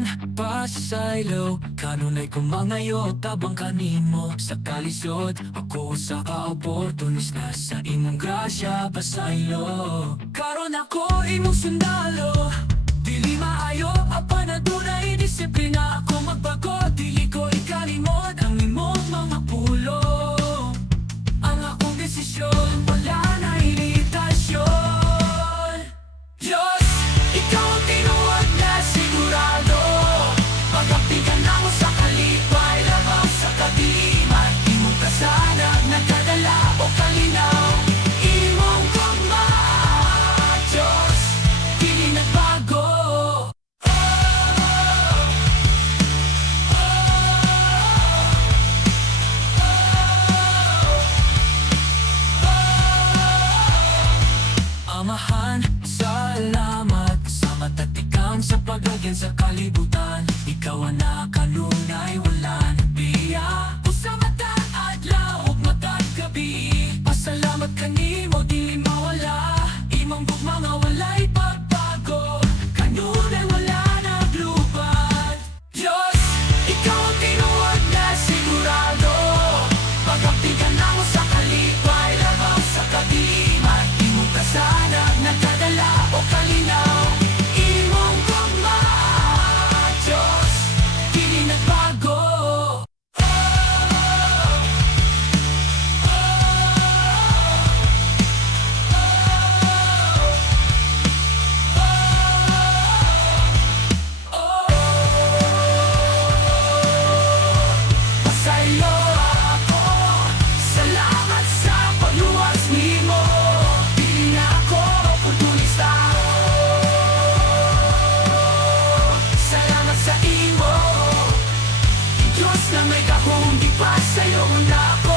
Amahan, pasaylo kanunay kumangayo tabang kanimo sa kalisod. Ako sa ka-oportunis sa imong grasya pasaylo. Karon ako imong sundalo, dili maayo apan adunay disiplina. Ako magbago, dili ko ikalimot ang imong mga pulo. Ang akong desisyon, wala na ilitasyon. Diyos, ikaw ang tinuod na sigurado. Pagkapigan na mo sa kalipay, labaw sa kadiliman. Imong kasanag, nagdadala o kalinaw. Imong gugma, Diyos, dili nagbago. Amahan, salamat sa matatikang sa pagagyan sa kalibutan. Ikaw ang nakanunay, wala nagbiya. Usa mata adlaw ug matag gabi. Pasalamat kanimo, dili mawala. Imong gugma nga walay pagbago. Kanunay wala naglupad. Diyos, ikaw ang tinuod na sigurado. Pagkapigan na mo sa kalipay, labaw sa kadiliman. Imong kasanag, nagdadala o kalinaw. Imong gugma, Diyos, dili nagbago. Pasaylo ako, salamat sa pagluwas nimo. Dili na ako oportunis tao. Salamat sa imo, Diyos na may kahong di pa sa'yo na ako.